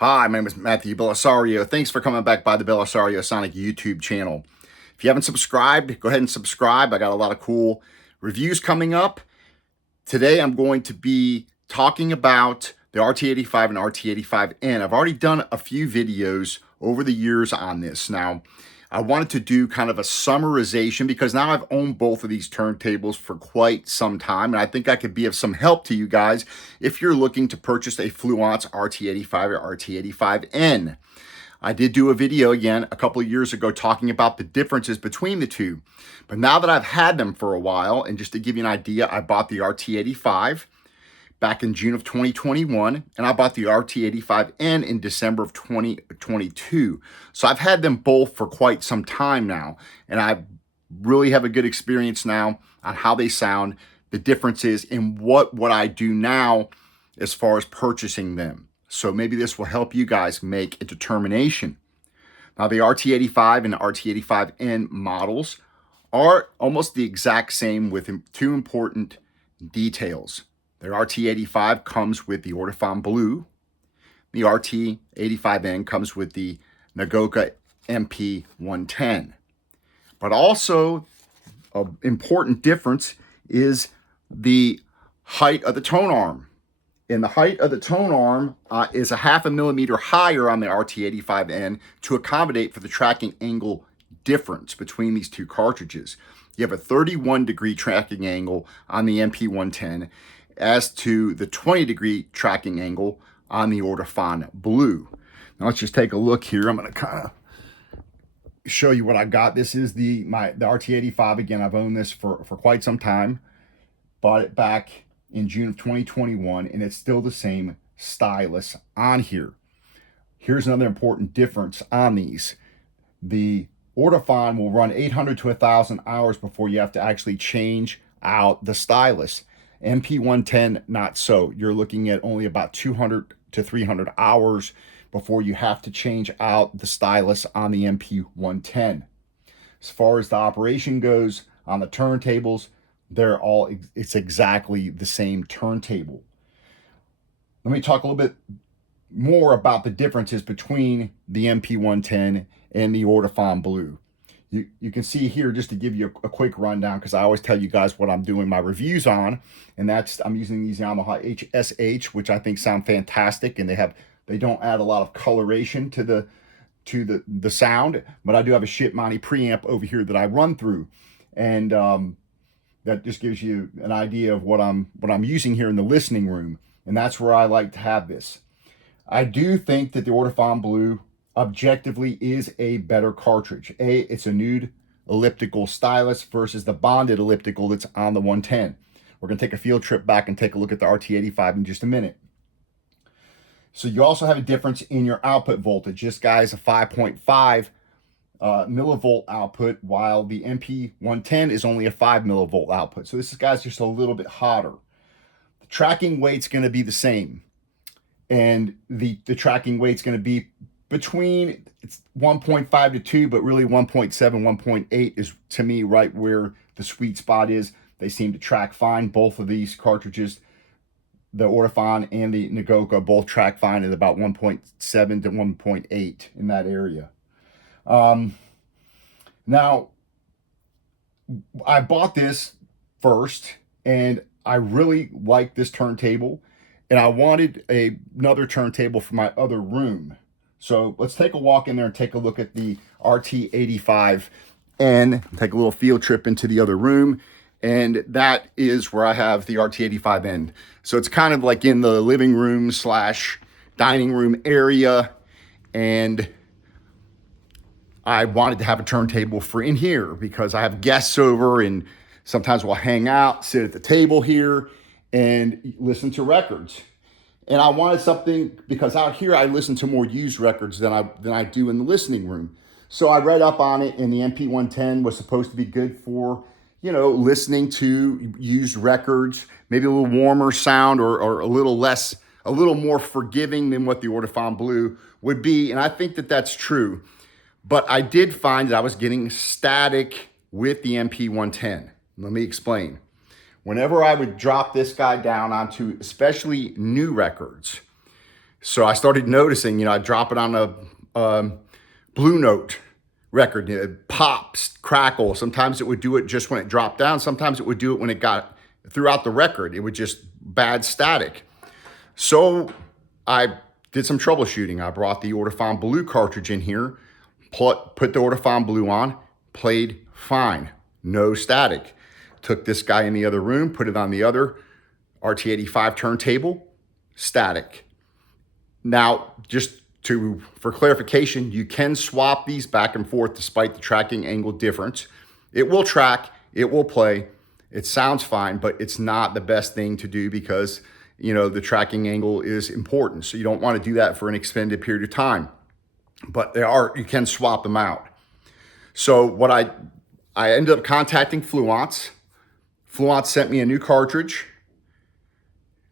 Hi, my name is Matthew Bellisario. Thanks for coming back by the BellisarioSonic YouTube channel. If you haven't subscribed, go ahead and subscribe. I got a lot of cool reviews coming up. Today, I'm going to be talking about the RT85 and RT85N. I've already done a few videos over the years on this. Now, I wanted to do kind of a summarization because now I've owned both of these turntables for quite some time, and I think I could be of some help to you guys if you're looking to purchase a Fluance RT85 or RT85N. I did do a video again a couple of years ago talking about the differences between the two, but now that I've had them for a while, and just to give you an idea, I bought the RT85 back in June of 2021, and I bought the RT85N in December of 2022. So I've had them both for quite some time now, and I really have a good experience now on how they sound, the differences in what I do now as far as purchasing them. So maybe this will help you guys make a determination. Now, the RT85 and the RT85N models are almost the exact same with two important details. The RT85 comes with the Ortofon Blue. The RT85N comes with the Nagoka MP110. But also, an important difference is the height of the tone arm. And the height of the tone arm is a 0.5 millimeter higher on the RT85N to accommodate for the tracking angle difference between these two cartridges. You have a 31-degree tracking angle on the MP110 as to the 20-degree tracking angle on the Ortofon Blue. Now let's just take a look here. I'm going to kind of show you what I got. This is the RT85. Again, I've owned this for quite some time. Bought it back in June of 2021, and it's still the same stylus on here. Here's another important difference on these. The Ortofon will run 800 to 1,000 hours before you have to actually change out the stylus. MP110, not so. You're looking at only about 200 to 300 hours before you have to change out the stylus on the MP110. As far as the operation goes on the turntables, it's exactly the same turntable. Let me talk a little bit more about the differences between the MP110 and the Ortofon Blue. You can see here, just to give you a quick rundown, because I always tell you guys what I'm doing my reviews on, and that's I'm using these Yamaha HSH, which I think sound fantastic, and they don't add a lot of coloration to the sound, but I do have a Shipmoney preamp over here that I run through, and that just gives you an idea of what I'm using here in the listening room, and that's where I like to have this. I do think that the Ortofon Blue objectively is a better cartridge. It's a nude elliptical stylus versus the bonded elliptical that's on the 110. We're going to take a field trip back and take a look at the RT85 in just a minute. So you also have a difference in your output voltage. This guy is a 5.5 millivolt output, while the MP110 is only a 5 millivolt output. So this guy's just a little bit hotter. The tracking weight's going to be the same, and the tracking weight's going to be between 1.5 to 2, but really 1.7, 1.8 is, to me, right where the sweet spot is. They seem to track fine. Both of these cartridges, the Ortofon and the Nagoka, both track fine at about 1.7 to 1.8 in that area. Now, I bought this first, and I really liked this turntable, and I wanted another turntable for my other room. So let's take a walk in there and take a look at the RT85N, take a little field trip into the other room, and that is where I have the RT85N. So it's kind of like in the living room / dining room area, and I wanted to have a turntable for in here because I have guests over, and sometimes we'll hang out, sit at the table here, and listen to records. And I wanted something, because out here I listen to more used records than I do in the listening room. So I read up on it, and the MP110 was supposed to be good for, listening to used records, maybe a little warmer sound or a little more forgiving than what the Ortofon Blue would be. And I think that that's true. But I did find that I was getting static with the MP110. Let me explain. Whenever I would drop this guy down onto especially new records, So I started noticing, I drop it on a Blue Note record, it pops, crackle. Sometimes it would do it just when it dropped down. Sometimes it would do it when it got throughout the record. It would just bad static. So I did some troubleshooting. I brought the Ortofon Blue cartridge in here, put the Ortofon Blue on, played fine, no static. Took this guy in the other room, put it on the other RT85 turntable, static. Now, for clarification, you can swap these back and forth despite the tracking angle difference. It will track, it will play, it sounds fine, but it's not the best thing to do because, the tracking angle is important. So you don't want to do that for an extended period of time. But you can swap them out. So what I ended up contacting Fluance. Fluance sent me a new cartridge,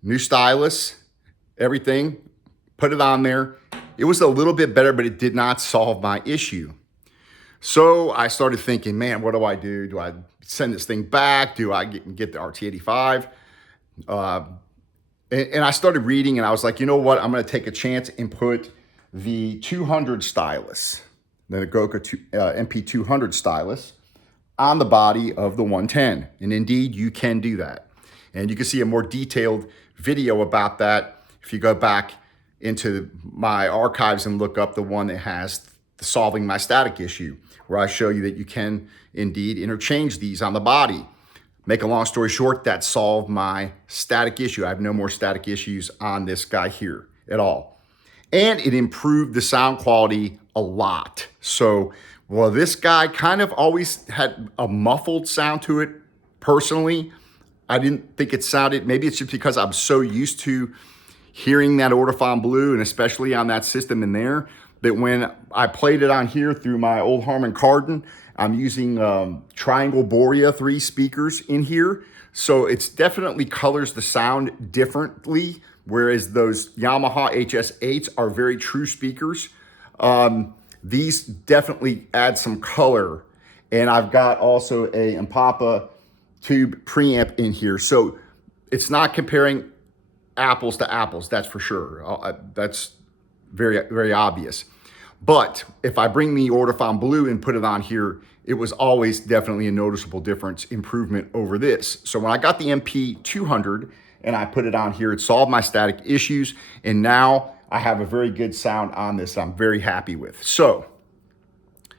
new stylus, everything, put it on there. It was a little bit better, but it did not solve my issue. So I started thinking, man, what do I do? Do I send this thing back? Do I get the RT85? And I started reading and I was like, you know what? I'm going to take a chance and put the 200 stylus, the Goka MP200 stylus, on the body of the 110. And indeed, you can do that. And you can see a more detailed video about that if you go back into my archives and look up the one that has the solving my static issue, where I show you that you can indeed interchange these on the body. Make a long story short, that solved my static issue. I have no more static issues on this guy here at all. And it improved the sound quality a lot. So, well, this guy kind of always had a muffled sound to it. Personally, I didn't think it sounded, maybe it's just because I'm so used to hearing that Ortofon Blue, and especially on that system in there, that when I played it on here through my old Harman Kardon, I'm using Triangle Borea 3 speakers in here. So it's definitely colors the sound differently, whereas those Yamaha HS8s are very true speakers. These definitely add some color. And I've got also a Impapa tube preamp in here. So it's not comparing apples to apples, that's for sure. That's very, very obvious. But if I bring the Ortofon Blue and put it on here, it was always definitely a noticeable difference, improvement over this. So when I got the MP200 and I put it on here, it solved my static issues. And now I have a very good sound on this that I'm very happy with. So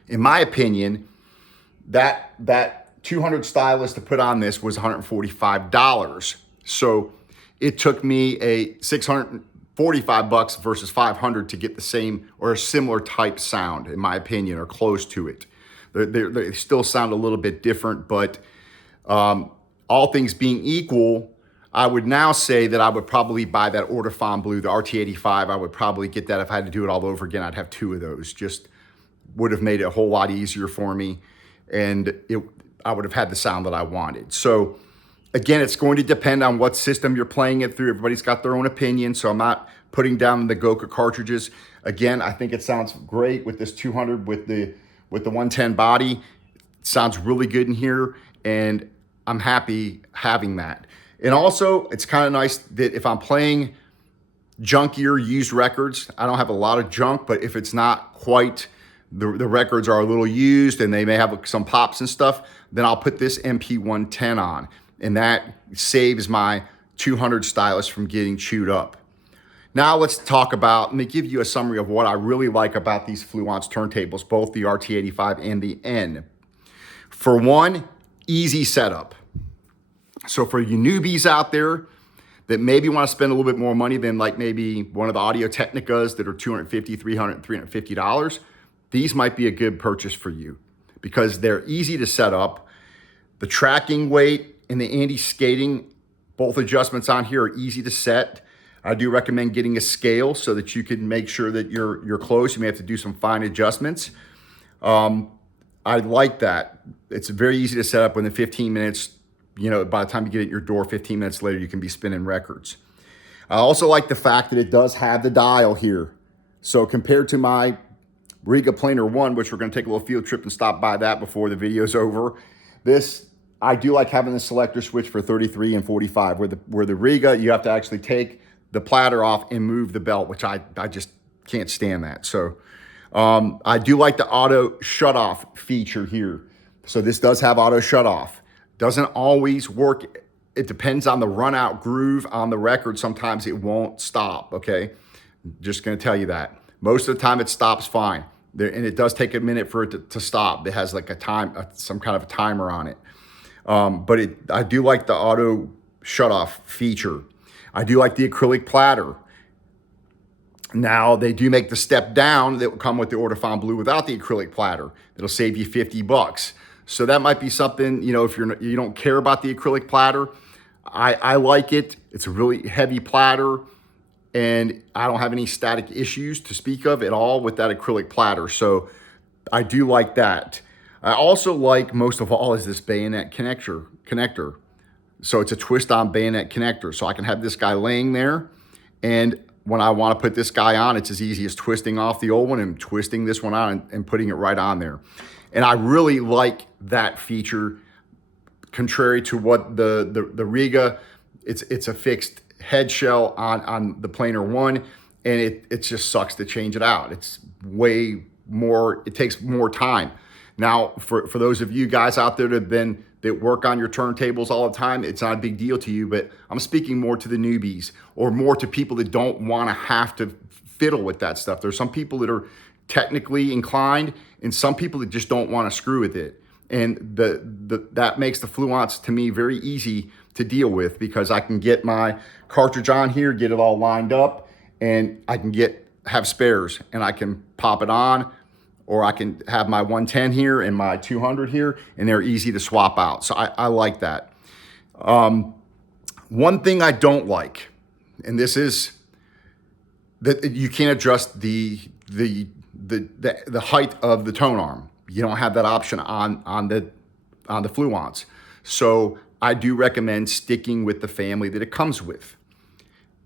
in my opinion, that 200 stylus to put on this was $145. So it took me a $645 versus $500 to get the same or a similar type sound, in my opinion, or close to it. They still sound a little bit different, but all things being equal, I would now say that I would probably buy that Ortofon Blue, the RT85. I would probably get that if I had to do it all over again. I'd have two of those. Just would have made it a whole lot easier for me, and I would have had the sound that I wanted. So again, it's going to depend on what system you're playing it through. Everybody's got their own opinion, so I'm not putting down the Goka cartridges. Again, I think it sounds great with this 200 with the 110 body. It sounds really good in here, and I'm happy having that. And also, it's kind of nice that if I'm playing junkier used records, I don't have a lot of junk, but if it's not quite, the records are a little used and they may have some pops and stuff, then I'll put this MP110 on. And that saves my 200 stylus from getting chewed up. Now let's talk about, let me give you a summary of what I really like about these Fluance turntables, both the RT85 and the N. For one, easy setup. So for you newbies out there that maybe want to spend a little bit more money than like maybe one of the Audio Technicas that are $250, $300, $350, these might be a good purchase for you because they're easy to set up. The tracking weight and the anti-skating, both adjustments on here are easy to set. I do recommend getting a scale so that you can make sure that you're close. You may have to do some fine adjustments. I like that. It's very easy to set up within 15 minutes. By the time you get at your door, 15 minutes later, you can be spinning records. I also like the fact that it does have the dial here. So compared to my Rega Planar 1, which we're going to take a little field trip and stop by that before the video's over, I do like having the selector switch for 33 and 45, where the Rega, you have to actually take the platter off and move the belt, which I just can't stand that. So I do like the auto shut off feature here. So this does have auto shut off. Doesn't always work. It depends on the run out groove on the record. Sometimes it won't stop, okay? Just gonna tell you that. Most of the time it stops fine. And it does take a minute for it to stop. It has like a time, some kind of a timer on it. But I do like the auto shut off feature. I do like the acrylic platter. Now they do make the step down that will come with the Ortofon Blue without the acrylic platter. It'll save you $50. So that might be something, you know, if you don't care about the acrylic platter. I like it. It's a really heavy platter, and I don't have any static issues to speak of at all with that acrylic platter. So I do like that. I also like, most of all, is this bayonet connector. So it's a twist-on bayonet connector. So I can have this guy laying there, and when I want to put this guy on, it's as easy as twisting off the old one and twisting this one on and putting it right on there. And I really like that feature, contrary to what the Rega, it's a fixed head shell on the planar one, and it just sucks to change it out. It's way more, it takes more time. Now, for those of you guys out there that work on your turntables all the time, it's not a big deal to you, but I'm speaking more to the newbies, or more to people that don't want to have to fiddle with that stuff. There's some people that are technically inclined, and some people that just don't want to screw with it. And that makes the Fluance, to me, very easy to deal with, because I can get my cartridge on here, get it all lined up, and I can have spares, and I can pop it on, or I can have my 110 here and my 200 here, and they're easy to swap out. So I like that. One thing I don't like, and this is that you can't adjust the height of the tone arm. You don't have that option on the Fluance. So I do recommend sticking with the family that it comes with.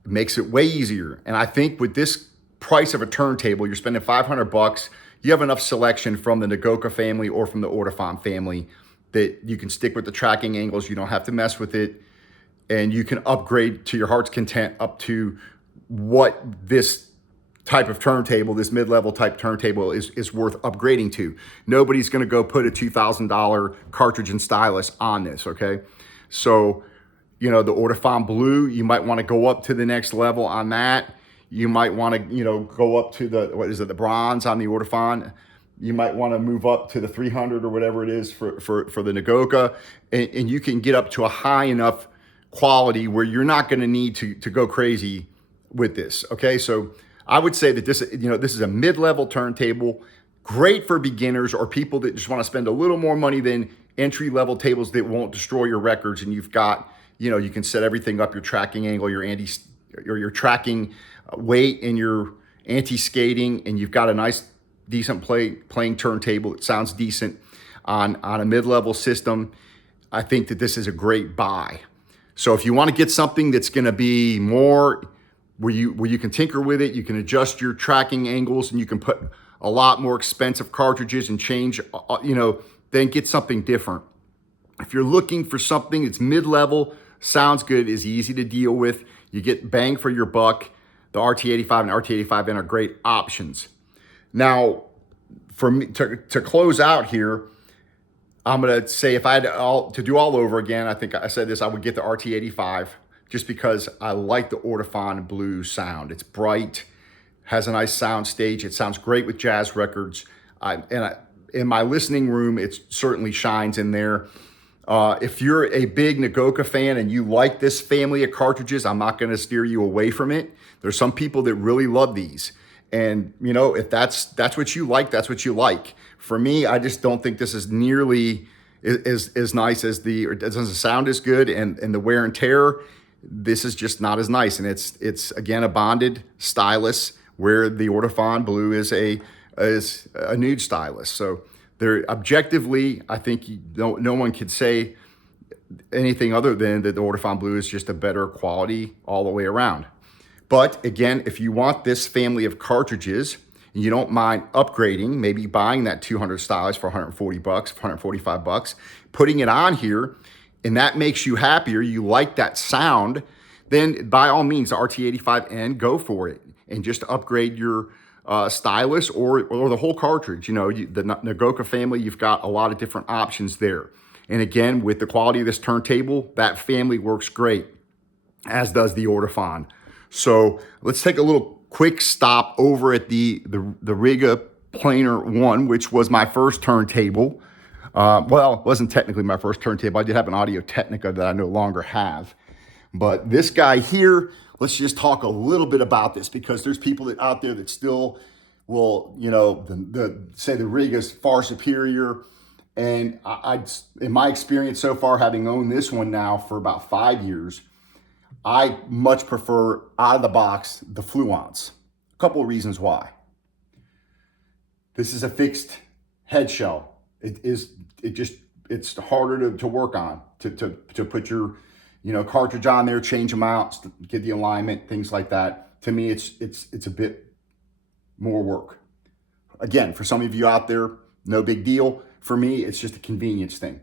It makes it way easier. And I think with this price of a turntable, you're spending $500, you have enough selection from the Nagoka family or from the Ortofon family that you can stick with the tracking angles. You don't have to mess with it. And you can upgrade to your heart's content up to what this type of turntable, this mid-level type turntable is worth upgrading to. Nobody's gonna go put a $2,000 cartridge and stylus on this, okay? So, you know, the Ortofon Blue, you might wanna go up to the next level on that. You might wanna, you know, go up to the bronze on the Ortofon. You might wanna move up to the 300 or whatever it is for the Nagoka. And you can get up to a high enough quality where you're not gonna need to go crazy with this, okay? So I would say that this is a mid-level turntable, great for beginners or people that just want to spend a little more money than entry-level tables that won't destroy your records. And you've got, you know, you can set everything up, your tracking angle, your tracking weight, and your anti-skating, and you've got a nice, decent playing turntable. It sounds decent on a mid-level system. I think that this is a great buy. So if you want to get something that's going to be more where you can tinker with it, you can adjust your tracking angles, and you can put a lot more expensive cartridges and change, you know, then get something different. If you're looking for something that's mid-level, sounds good, is easy to deal with, you get bang for your buck, the RT85 and RT85N are great options. Now, for me to close out here, I'm gonna say if I had to do all over again, I think I said this, I would get the RT85, just because I like the Ortofon Blue sound. It's bright, has a nice sound stage. It sounds great with jazz records. In my listening room, it certainly shines in there. If you're a big Nagoka fan and you like this family of cartridges, I'm not gonna steer you away from it. There's some people that really love these. And you know, if that's what you like, that's what you like. For me, I just don't think this is nearly as nice as it doesn't sound as good, and the wear and tear, this is just not as nice. And it's again a bonded stylus, where the Ortofon Blue is a nude stylus. So they're objectively, I think no one could say anything other than that the Ortofon Blue is just a better quality all the way around. But again, if you want this family of cartridges and you don't mind upgrading, maybe buying that 200 stylus for $140, $145, putting it on here, and that makes you happier, you like that sound, then by all means, the RT85N, go for it and just upgrade your stylus or the whole cartridge. You know, the Nagoka family, you've got a lot of different options there. And again, with the quality of this turntable, that family works great, as does the Ortofon. So let's take a little quick stop over at the Rega Planar 1, which was my first turntable. Well, it wasn't technically my first turntable. I did have an Audio-Technica that I no longer have. But this guy here, let's just talk a little bit about this, because there's people out there that still will, you know, say the Rega's far superior. And in my experience so far, having owned this one now for about 5 years, I much prefer out of the box the Fluance. A couple of reasons why. This is a fixed head shell. It's harder to work on, to put your, you know, cartridge on there, change them out, get the alignment, things like that. To me, it's a bit more work. Again, for some of you out there, no big deal. For me, it's just a convenience thing.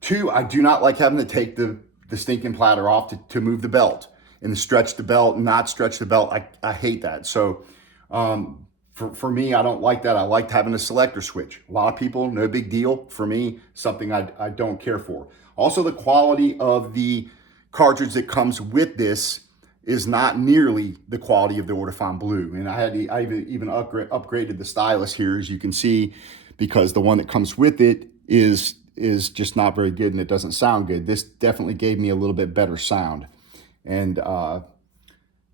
2, I do not like having to take the stinking platter off to move the belt and stretch the belt, not stretch the belt. I hate that. So for me, I don't like that. I liked having a selector switch. A lot of people, no big deal. For me, something I don't care for. Also, the quality of the cartridge that comes with this is not nearly the quality of the Ortofon Blue. And I even upgraded the stylus here, as you can see, because the one that comes with it is just not very good and it doesn't sound good. This definitely gave me a little bit better sound. And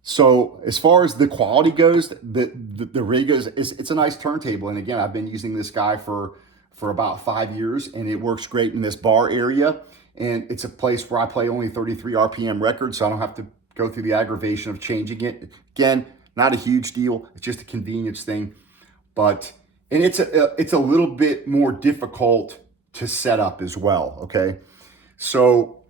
so as far as the quality goes, the Rega it's a nice turntable. And again, I've been using this guy for about 5 years, and it works great in this bar area. And it's a place where I play only 33 RPM records, so I don't have to go through the aggravation of changing it. Again, not a huge deal. It's just a convenience thing. And it's a little bit more difficult to set up as well, okay? So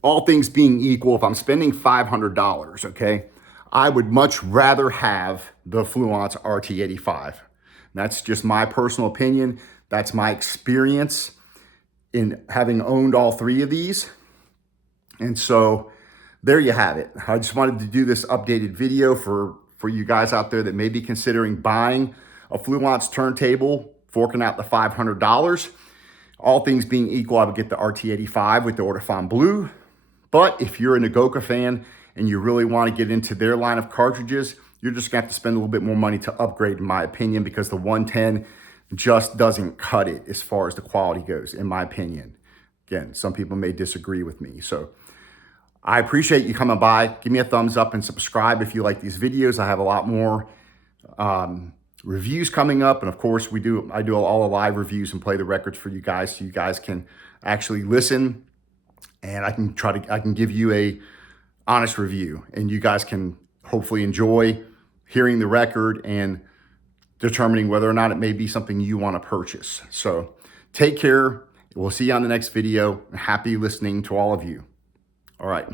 all things being equal, if I'm spending $500, okay, I would much rather have the Fluance RT85. That's just my personal opinion. That's my experience in having owned all 3 of these. And so there you have it. I just wanted to do this updated video for you guys out there that may be considering buying a Fluance turntable, forking out the $500. All things being equal, I would get the RT85 with the Ortofon Blue. But if you're a Nagoka fan and you really want to get into their line of cartridges, you're just gonna have to spend a little bit more money to upgrade, in my opinion, because the 110 just doesn't cut it as far as the quality goes, in my opinion. Again, some people may disagree with me. So I appreciate you coming by. Give me a thumbs up and subscribe if you like these videos. I have a lot more reviews coming up. And of course, I do all the live reviews and play the records for you guys, so you guys can actually listen, and I can give you a honest review, and you guys can hopefully enjoy hearing the record and determining whether or not it may be something you want to purchase. So take care. We'll see you on the next video. Happy listening to all of you. All right.